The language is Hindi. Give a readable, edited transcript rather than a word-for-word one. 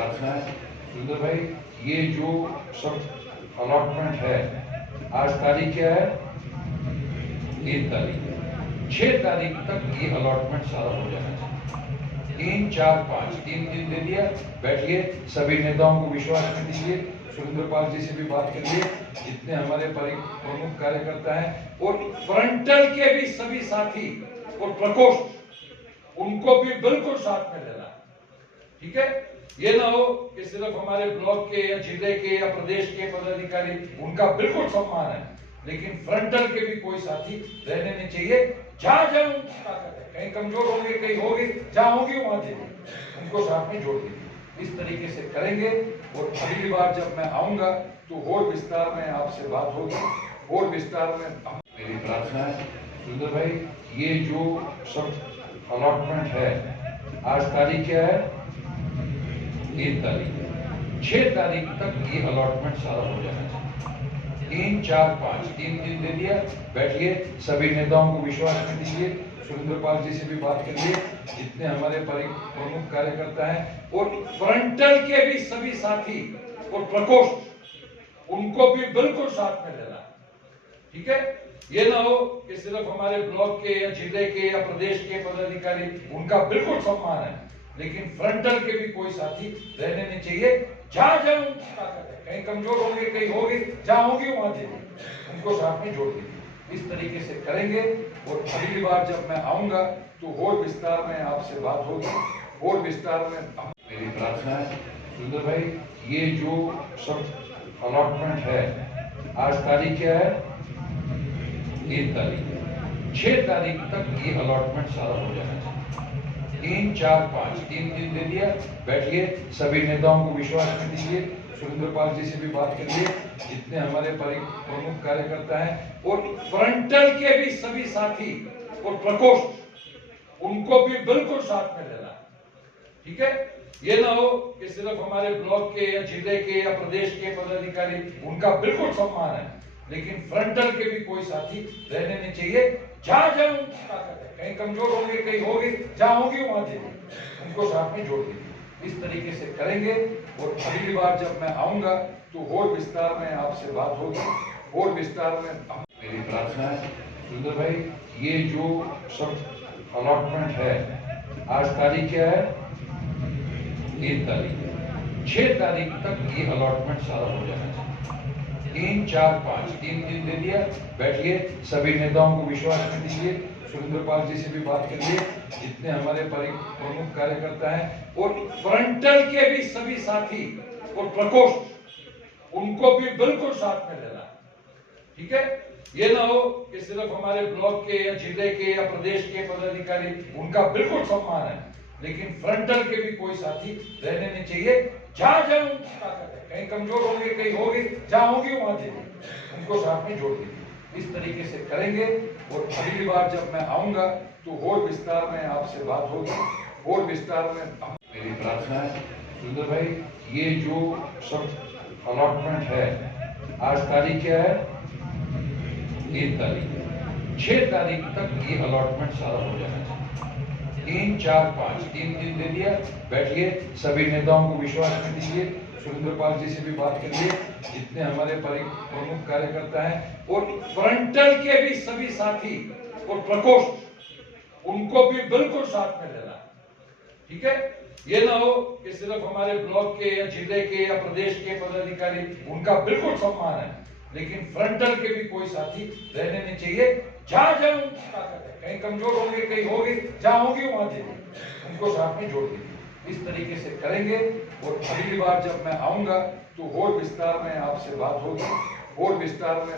प्रार्थना है सुंदर भाई, ये जो सब अलॉटमेंट है, आज तारीख क्या है? 3 तारीख। 6 तारीख तक ये अलॉटमेंट सारा हो जाना चाहिए। 3, 4, 5 3 दिन दे दिया। बैठिए, सभी नेताओं को विश्वास में दीजिए, सुरेंद्र पाल जी से भी बात करिए, जितने हमारे प्रमुख कार्यकर्ता हैं और फ्रंटल के भी सभी साथी और प्रकोष्ठ, उनको भी बिल्कुल साथ में लेना। ठीक है, ये ना हो कि सिर्फ हमारे ब्लॉक के या जिले के या प्रदेश के पदाधिकारी, उनका बिल्कुल सम्मान है, लेकिन फ्रंटल के भी कोई साथी रहने नहीं चाहिए। जहां जहां उनकी ताकत है, कहीं कमजोर होंगे, कहीं होगी, जहां होगी वहां देंगे, उनको साथ में जोड़ देंगे। इस तरीके से करेंगे और अगली बार जब मैं आऊंगा तो और विस्तार में आपसे बात होगी, और विस्तार में मेरी प्रार्थना है सुंदर भाई, ये जो सब अलॉटमेंट है, आज तारीख क्या है? 3 तारीख। 6 तारीख तक ये अलॉटमेंट सारा हो जाना चाहिए। 3, 4, 5 3 दिन दे दिया। बैठिए, सभी नेताओं को विश्वास में दीजिए, सुरेंद्र पाल जी से भी बात करिए, जितने हमारे प्रमुख कार्यकर्ता हैं और फ्रंटल के भी सभी साथी और प्रकोष्ठ, उनको भी बिल्कुल साथ में लेना। ठीक है, ये ना हो कि सिर्फ हमारे ब्लॉक के या जिले के या प्रदेश के पदाधिकारी, उनका बिल्कुल सम्मान है, लेकिन फ्रंटल के भी कोई साथी रहने नहीं चाहिए। जहां जहां उनकी ताकत है, कहीं कमजोर होंगे, कहीं होगी, जहां होगी वहां देंगे, उनको साथ में जोड़ देंगे। इस तरीके से करेंगे और अगली बार जब मैं आऊंगा तो और विस्तार में आपसे बात होगी, और विस्तार में मेरी प्रार्थना है सुंदर भाई, ये जो सब अलॉटमेंट है, आज तारीख क्या है? 3 तारीख। 6 तारीख तक ये अलॉटमेंट सारा हो जाना चाहिए। 3, 4, 5 3 दिन दे दिया। बैठिए, सभी नेताओं को विश्वास में दीजिए, सुरेंद्र पाल जी से भी बात करिए, जितने हमारे प्रमुख कार्यकर्ता हैं और फ्रंटल के भी सभी साथी और प्रकोष्ठ, उनको भी बिल्कुल साथ में लेना। ठीक है, ये ना हो कि सिर्फ हमारे ब्लॉक के या जिले के या प्रदेश के पदाधिकारी, उनका बिल्कुल सम्मान है, लेकिन फ्रंटल के भी कोई साथी रहने नहीं चाहिए। जहां जहां उनकी ताकत है, कहीं कमजोर होंगे, कहीं होगी, जहां होगी वहां देंगे, उनको साथ में जोड़ देंगे। इस तरीके से करेंगे और अगली बार जब मैं आऊंगा तो और विस्तार में आपसे बात होगी, और विस्तार में मेरी प्रार्थना है सुंदर भाई, ये जो सब अलॉटमेंट है, आज तारीख क्या है? 3 तारीख। 6 तारीख तक ये अलॉटमेंट सारा हो जाना चाहिए। 3, 4, 5 3 दिन दे दिया। बैठिए, सभी नेताओं को विश्वास में दीजिए, सुरेंद्र पाल जी से भी बात करिए, जितने हमारे प्रमुख कार्यकर्ता हैं और फ्रंटल के भी सभी साथी और प्रकोष्ठ, उनको भी बिल्कुल साथ में लेना। ठीक है, ये ना हो कि सिर्फ हमारे ब्लॉक के या जिले के या प्रदेश के पदाधिकारी, उनका बिल्कुल सम्मान है, लेकिन फ्रंटल के भी कोई साथी रहने नहीं चाहिए। जहां जहां उनकी ताकत है, कहीं कमजोर होंगे, कहीं होगी, जहां होगी वहां देंगे, उनको साथ में जोड़ देंगे। इस तरीके से करेंगे और अगली बार जब मैं आऊंगा तो और विस्तार में आपसे बात होगी, और विस्तार में मेरी प्रार्थना है सुंदर भाई, ये जो सब अलॉटमेंट है, आज तारीख क्या है? 3 तारीख। 6 तारीख तक ये अलॉटमेंट सारा हो जाना चाहिए। 3, 4, 5 3 दिन दे दिया। बैठिए, सभी नेताओं को विश्वास में दीजिए, सुरेंद्र पाल जी से भी बात करिए, जितने हमारे प्रमुख कार्यकर्ता हैं और फ्रंटल के भी सभी साथी और प्रकोष्ठ, उनको भी बिल्कुल साथ में लेना। ठीक है, ये ना हो कि सिर्फ हमारे ब्लॉक के या जिले के या प्रदेश के पदाधिकारी, उनका बिल्कुल सम्मान है, लेकिन फ्रंटल के भी कोई साथी रहने नहीं चाहिए। जहां जहां उनकी ताकत है, कहीं कमजोर होंगे, कहीं होगी, जहां होगी वहां देंगे, उनको साथ में जोड़ देंगे। इस तरीके से करेंगे और अगली बार जब मैं आऊंगा तो और विस्तार में आपसे बात होगी, और विस्तार में